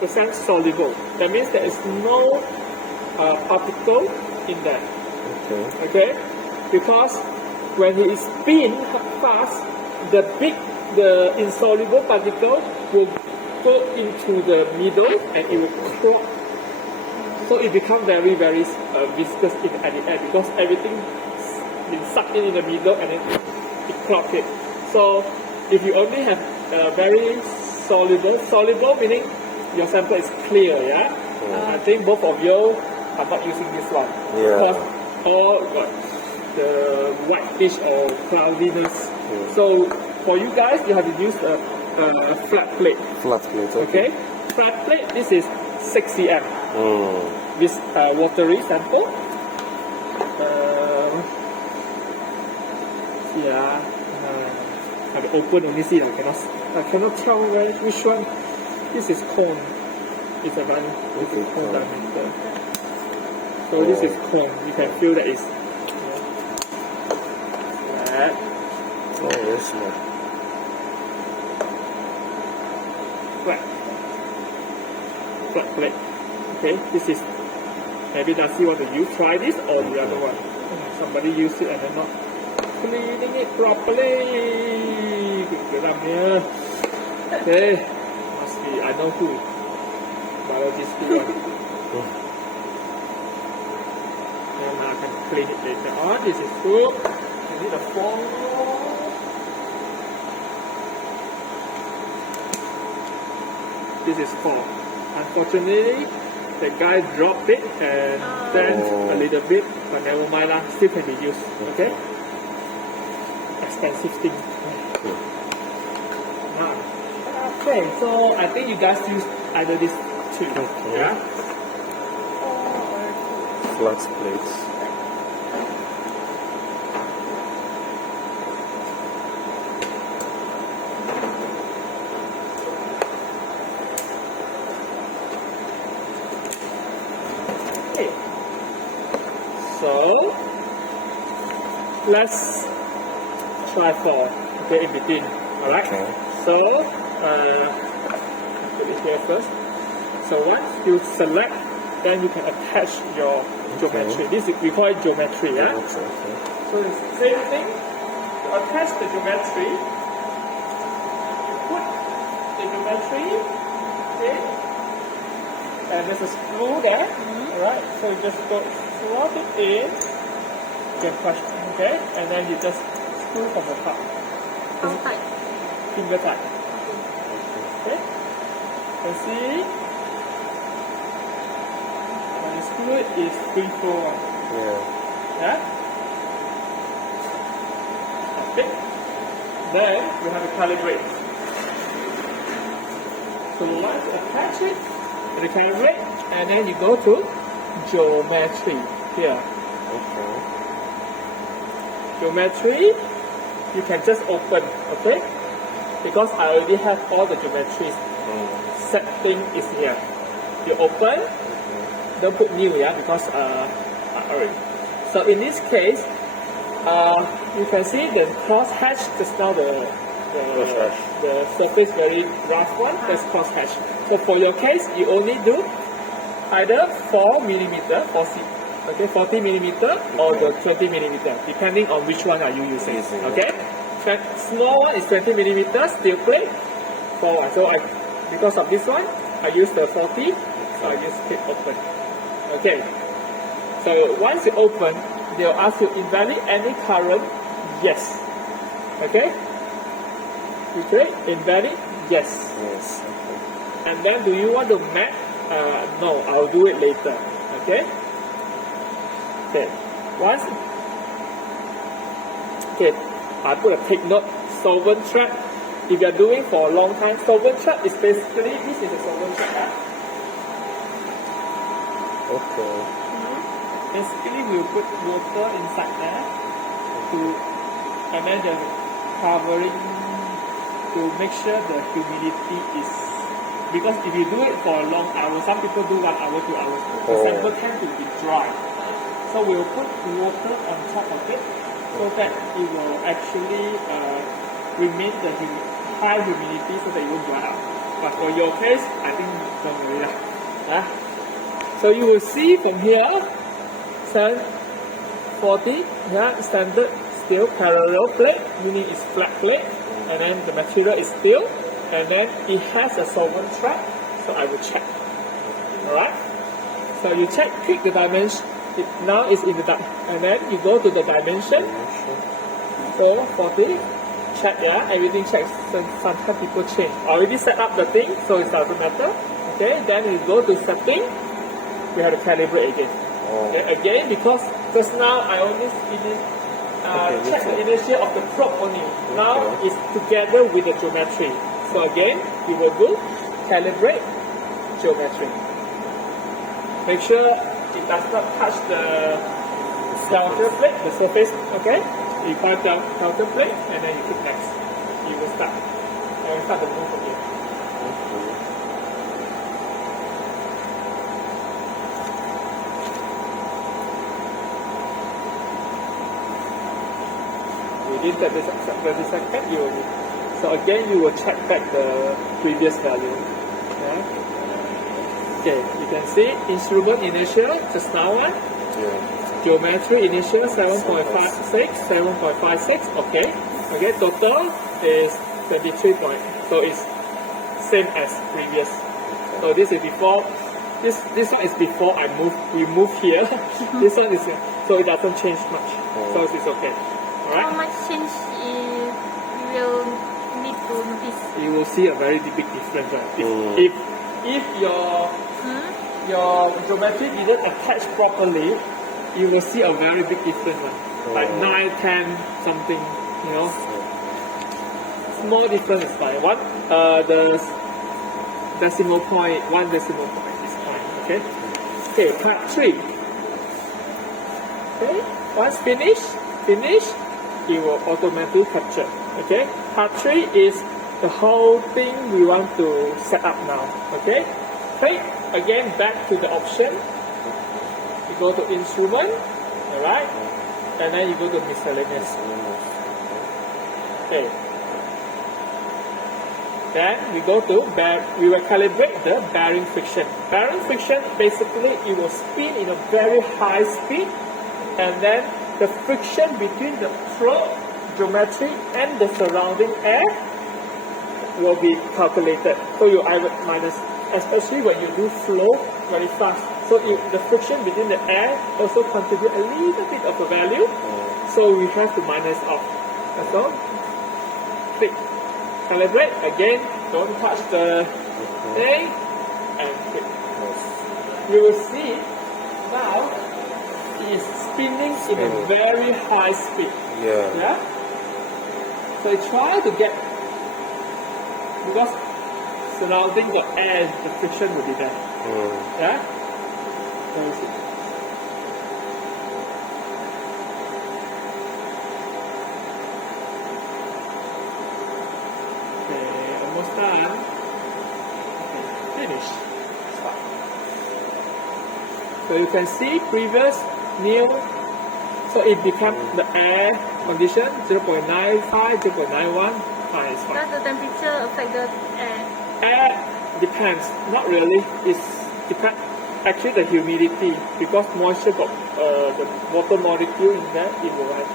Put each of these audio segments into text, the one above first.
100% soluble. That means there is no particle in there. Okay? Because when he spins fast, the insoluble particle will go into the middle and it will clog. So it becomes very, very viscous at the end because everything been sucked in the middle and then it clogs it. So if you only have very soluble meaning your sample is clear, yeah? I think both of you are not using this one. Because all got the whitish or cloudiness. So for you guys, you have to use a flat plate. Flat plate, okay. Flat plate, this is 6 cm. This watery sample. I have to open only see. I cannot tell which one. This is cone. It's a cone diameter. So this is cone. You can feel that it's flat. Oh, very small. Flat plate. Okay, this is maybe Darcy want to try this or the other one. Somebody use it and they're not cleaning it properly. Good on here. Okay, must be I know who. Biologist one. And I can clean it later on. This is good. You need a fork. This is 4. Unfortunately, the guy dropped it and bent a little bit, but never mind lah, still can be used. Okay? Expensive thing. Okay, so I think you guys use either these two. Yeah? Flat plates. So let's try 4. Okay, in between. Alright? So put it here first. So once you select, then you can attach your geometry. This is, we call it geometry, yeah? So it's the same thing. To attach the geometry, you put the geometry, okay? And there's a screw there. Alright, so you just go slot it in, you can push, okay? And then you just screw from the top. How tight? Finger tight. Okay? You see? When you screw it, it's free flow. Yeah? Okay? Then you have to calibrate. So once you attach it, you calibrate, and then you go to geometry here. Geometry, you can just open, okay? Because I already have all the geometries. Setting is here. You open, don't put new, yeah, because already. So in this case, you can see the cross hatch just now the surface very rough one. That's cross hatch. So for your case, you only do either 4mm, 40 millimeter, or the 20 millimeter, depending on which one are you using. Okay, small one is 20 millimeter steel plate. So because of this one, I use the 40. So I just keep open. Okay. So once you open, they'll ask you invalid any current. Yes. Okay. Okay. Invalid. Yes. And then do you want to map? No, I'll do it later. Okay. Okay. Once. Okay. I put a take note. Solvent trap. If you are doing for a long time, solvent trap is basically this is a solvent trap. Okay. Basically, we'll put water inside there and then the covering to make sure the humidity is, because if you do it for a long hour, some people do 1 hour, 2 hours, the sample tend to be dry. So we'll put water on top of it so that it will actually remain the high humidity so that it won't dry out. But for your case, I think don't worry So you will see from here, 740, standard steel parallel plate, meaning it's flat plate, and then the material is steel, and then it has a solvent trap, so I will check. Alright? So you check, click the dimension, now it's in the and then you go to the dimension, 440, check, everything checks. Sometimes people change. Already set up the thing, so it doesn't matter. Okay, then you go to setting, we have to calibrate again. Okay, again, because just now I only check the inertia of the probe only. Now it's together with the geometry. So again, we will do calibrate geometry. Make sure it does not touch the counter plate, the surface. Okay, you find the counter plate and then you click next. You will start. And we start the move again. Within 30 seconds, you will. So again, you will check back the previous value. Okay, you can see instrument initial just now one. Geometry initial 7.56, 7.56. Okay. Okay, total is 23 point. So it's same as previous. So this is before. This one is before we move here. This one is so it doesn't change much. So it's okay. Alright. How much change you will need to notice? You will see a very big difference. Right? If your geometry didn't attach properly, you will see a very big difference. Like 9, 10, something. You know, small difference is fine. The decimal point, 1 decimal point is fine. Okay. Okay, part 3. Okay. Once finish, it will automatically capture. Okay. Part 3 is the whole thing we want to set up now. Okay. Okay. Again, back to the option. You go to instrument. Alright. And then you go to miscellaneous. Okay. Then we go to we will calibrate the bearing friction. Bearing friction, basically it will spin in a very high speed, and then the friction between the probe geometry and the surrounding air will be calculated. So you either minus, especially when you do flow very fast. So the friction between the air also contribute a little bit of a value. So we have to minus off. That's all. Click. Calibrate again, don't touch the thing, and click. You will see now it is spinning in a very high speed. Yeah? So you try to get, because surrounding the air, the friction will be there. Yeah? So you see. Almost done. Okay, finished. Stop. So you can see previous, new. So it becomes the air condition 0.95, 0.91. Fine, it's fine. Does the temperature affect the air? Air depends. Not really. It's depends. Actually, the humidity, because moisture got the water molecule in there, it will have.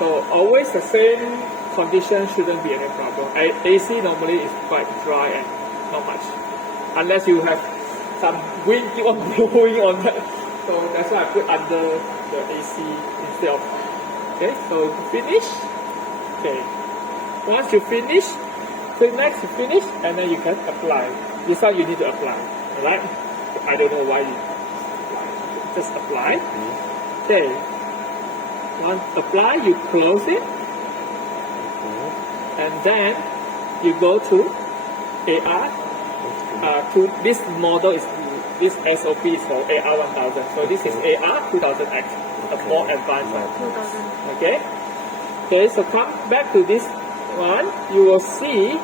So always the same condition shouldn't be any problem. AC normally is quite dry and not much, unless you have some wind keep on blowing on that. So that's why I put under the AC instead of. Okay, so finish. Okay, once you finish, click next to finish, and then you can apply. This one you need to apply. Alright, I don't know why you apply. Just apply. Okay, once apply, you close it. And then you go to AR. To this model is this SOP is for AR 1000. So this is AR 2000X, a more advanced one. 2000. Okay. Okay. So come back to this one. You will see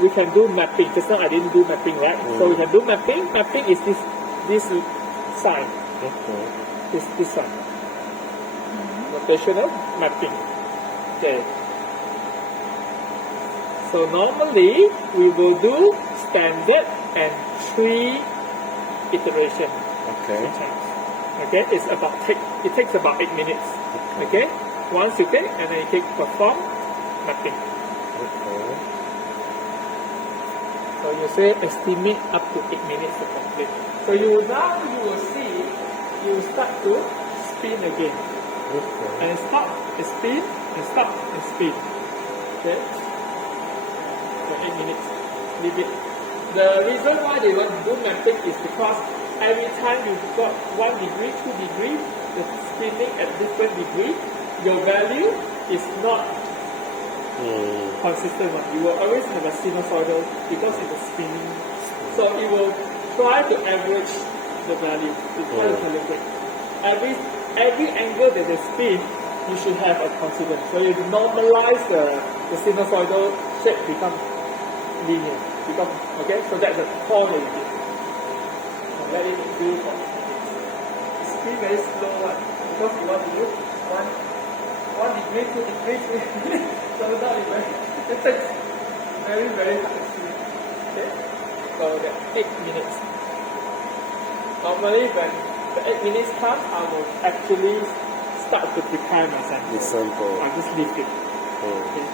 we can do mapping. Just now I didn't do mapping, right? So we can do mapping. Mapping is this sign. This one. Rotational mapping. Okay. So normally we will do standard and 3 iteration. Okay. Okay, it takes about 8 minutes. Okay, once you take and then you click perform, nothing. Okay. So you say estimate up to 8 minutes to complete. So you will see you start to spin again Okay. and stop and spin and stop and spin. Okay, for 8 minutes. Leave it. The reason why they want to do mapping is because every time you got 1 degree, 2 degree, the spinning at different degree, your value is not consistent one. You will always have a sinusoidal because it's a spinning. So it will try to average the value. It try to calibrate. Every angle that they spin, you should have a consistent. So you normalize the sinusoidal shape become linear. Okay, so that's the core that you did. Let it do for spin very slow one because you want to do one degree, 2 degree, 3 degree. So now it takes very, very hard to spin. Okay? So that's 8 minutes. Normally when the 8 minutes come, I will actually start to prepare my sample. The sample. I just leave it. Oh. Okay?